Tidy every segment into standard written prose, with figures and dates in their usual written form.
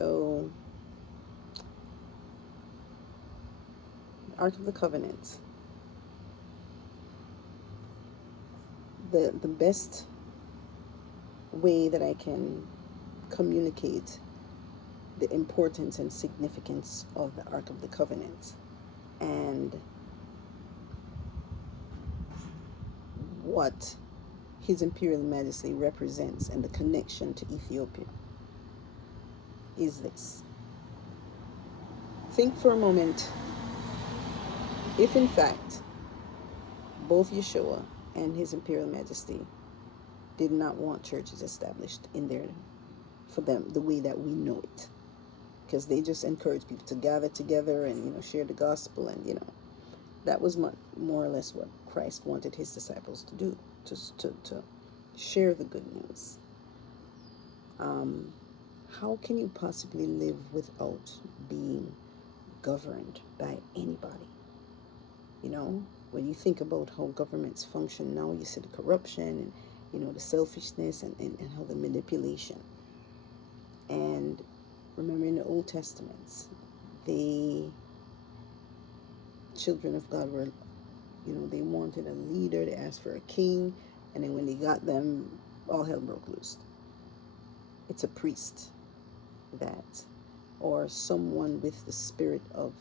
So, Ark of the Covenant. The best way that I can communicate the importance and significance of the Ark of the Covenant and what His Imperial Majesty represents and the connection to Ethiopia is this. Think for a moment if, in fact, both Yeshua and His Imperial Majesty did not want churches established in there for them the way that we know it, because they just encourage people to gather together and share the gospel, and that was more or less what Christ wanted His disciples to do, to share the good news. How can you possibly live without being governed by anybody? When you think about how governments function now, you see the corruption and the selfishness and how the manipulation. And remember, in the Old Testaments, the children of God were, they wanted a leader, they asked for a king, and then when they got them, all hell broke loose. It's a priest that, or someone with the Spirit of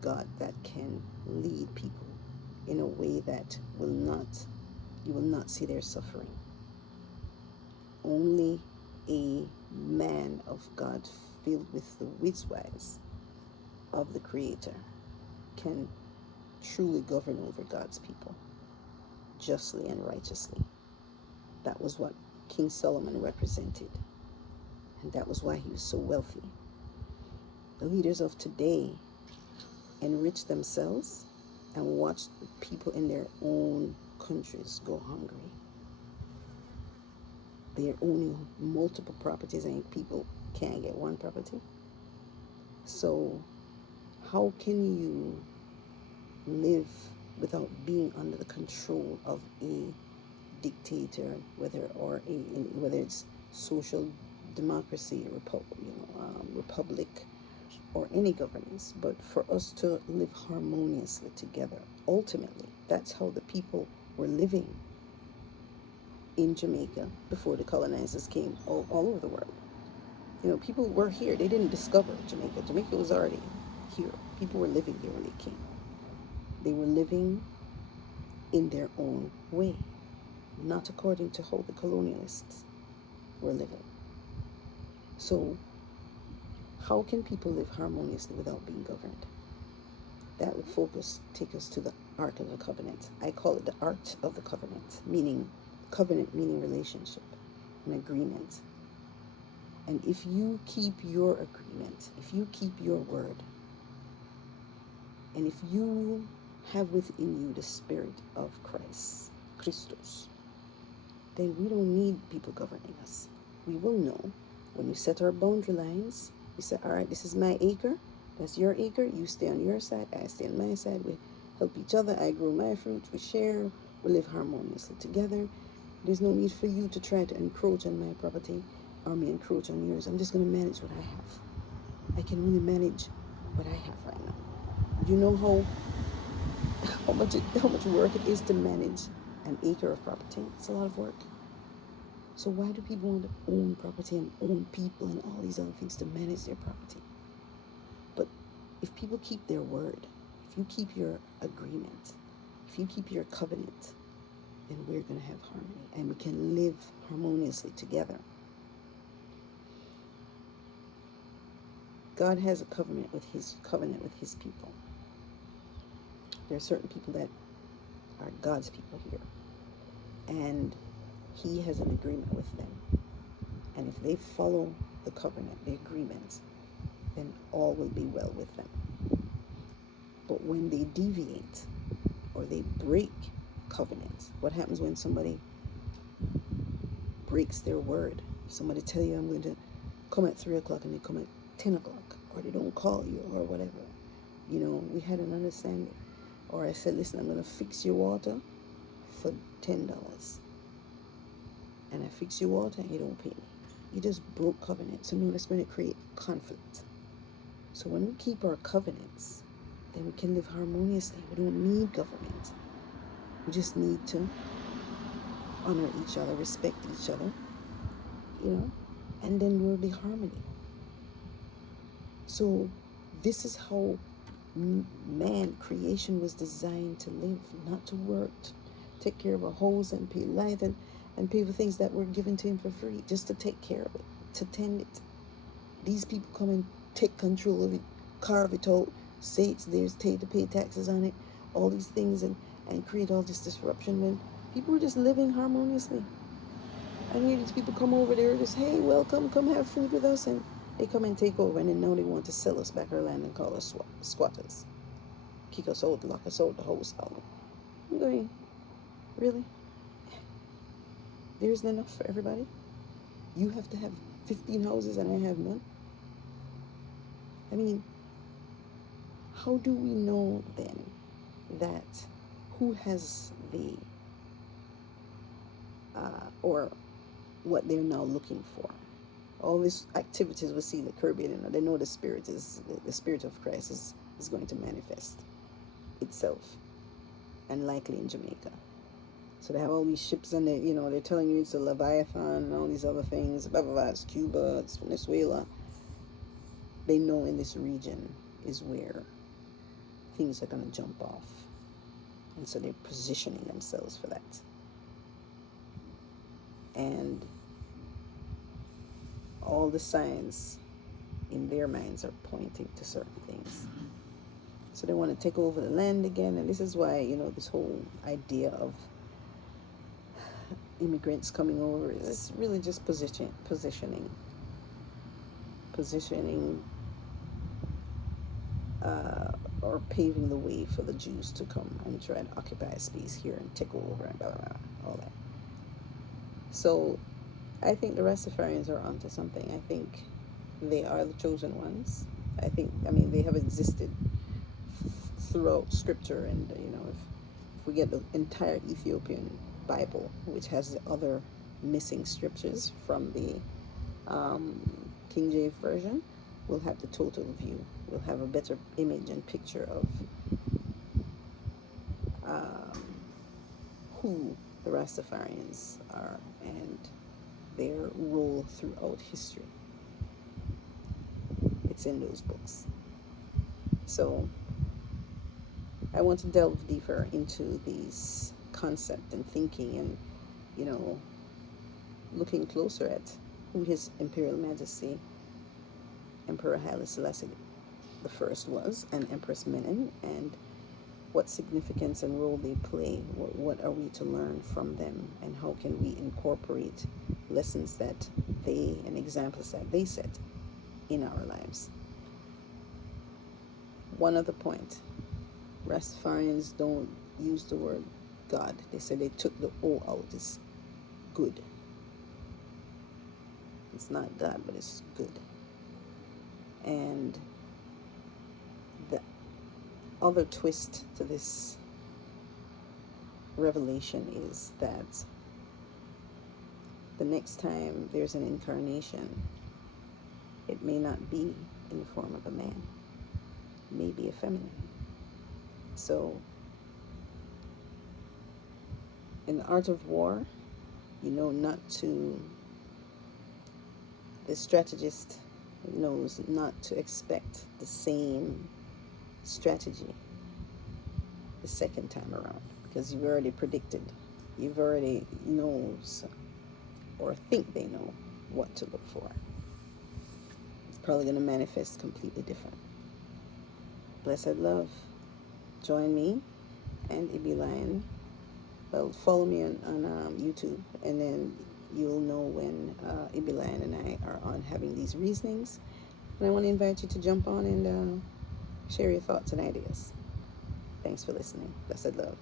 God that can lead people in a way that you will not see their suffering. Only a man of God filled with the wisdom of the Creator can truly govern over God's people justly and righteously. That was what King Solomon represented, and that was why he was so wealthy. The leaders of today enrich themselves and watch the people in their own countries go hungry. They're owning multiple properties and people can't get one property. So how can you live without being under the control of a dictator, whether it's social democracy, republic, or any governance, but for us to live harmoniously together? Ultimately, that's how the people were living in Jamaica before the colonizers came all over the world. People were here. They didn't discover Jamaica. Jamaica was already here. People were living here when they came. They were living in their own way, not according to how the colonialists were living. So how can people live harmoniously without being governed? That would take us to the Ark of the Covenant. I call it the Art of the Covenant, covenant meaning relationship, an agreement. And if you keep your agreement, if you keep your word, and if you have within you the Spirit of Christus, then we don't need people governing us. We will know when we set our boundary lines. We say, all right, this is my acre, that's your acre, you stay on your side, I stay on my side, we help each other, I grow my fruits, we share, we live harmoniously together. There's no need for you to try to encroach on my property or me encroach on yours. I'm just going to manage what I have. I can only manage what I have right now. You know how much work it is to manage an acre of property? It's a lot of work. So why do people want to own property and own people and all these other things to manage their property? But if people keep their word, if you keep your agreement, if you keep your covenant, then we're going to have harmony and we can live harmoniously together. God has a covenant with his people. There are certain people that are God's people here, and he has an agreement with them. And if they follow the covenant, the agreement, then all will be well with them. But when they deviate or they break covenants, what happens when somebody breaks their word? If somebody tell you, I'm going to come at 3 o'clock and they come at 10 o'clock, or they don't call you or whatever. We had an understanding. Or I said, listen, I'm going to fix your water for $10. And I fix your water and you don't pay me. You just broke covenant. So no, that's going to create conflict. So when we keep our covenants, then we can live harmoniously. We don't need government. We just need to honor each other, respect each other, you know, and then there will be harmony. So this is how man, creation was designed to live, not to work, to take care of a house and pay light and pay for things that were given to him for free, just to take care of it, to tend it. These people come and take control of it, carve it out, say it's theirs, to pay taxes on it, all these things, and create all this disruption when people were just living harmoniously. And here these people come over there, just, hey, welcome, come have food with us, and they come and take over, and then now they want to sell us back our land and call us squatters. Kick us out, lock us out, the house out. I'm going, really? There isn't enough for everybody? You have to have 15 houses and I have none? I mean, how do we know then that who has the, or what they're now looking for? All these activities we see in the Caribbean, they know the spirit of Christ is going to manifest itself, and likely in Jamaica. So they have all these ships and they're telling you it's a Leviathan and all these other things, blah blah blah, it's Cuba, it's Venezuela. They know in this region is where things are going to jump off, and so they're positioning themselves for that. And all the signs in their minds are pointing to certain things. So they want to take over the land again, and this is why, this whole idea of immigrants coming over is really just positioning, or paving the way for the Jews to come and try to occupy a space here and take over and blah, blah, blah, all that. So I think the Rastafarians are onto something. I think they are the chosen ones. They have existed throughout scripture, and if we get the entire Ethiopian Bible, which has the other missing scriptures from the King James Version, we'll have the total view. We'll have a better image and picture of who the Rastafarians are and their role throughout history. It's in those books. So I want to delve deeper into these concepts and thinking, and looking closer at who His Imperial Majesty Emperor Haile Selassie the First was, and Empress Menen, and what significance and role they play. What are we to learn from them, and how can we incorporate lessons that they and examples that they set in our lives. One other point, Rastafarians don't use the word God. They say they took the O out. It's good. It's not God, but it's good. And the other twist to this revelation is that the next time there's an incarnation, it may not be in the form of a man. It may be a feminine. So in the art of war, the strategist knows not to expect the same strategy the second time around, because you've already predicted, you've already knows or think they know what to look for. It's probably going to manifest completely different. Blessed love. Join me and Ibi Lion. Well, follow me on YouTube, and then you'll know when Ibi Lion and I are on having these reasonings. And I want to invite you to jump on and share your thoughts and ideas. Thanks for listening. Blessed love.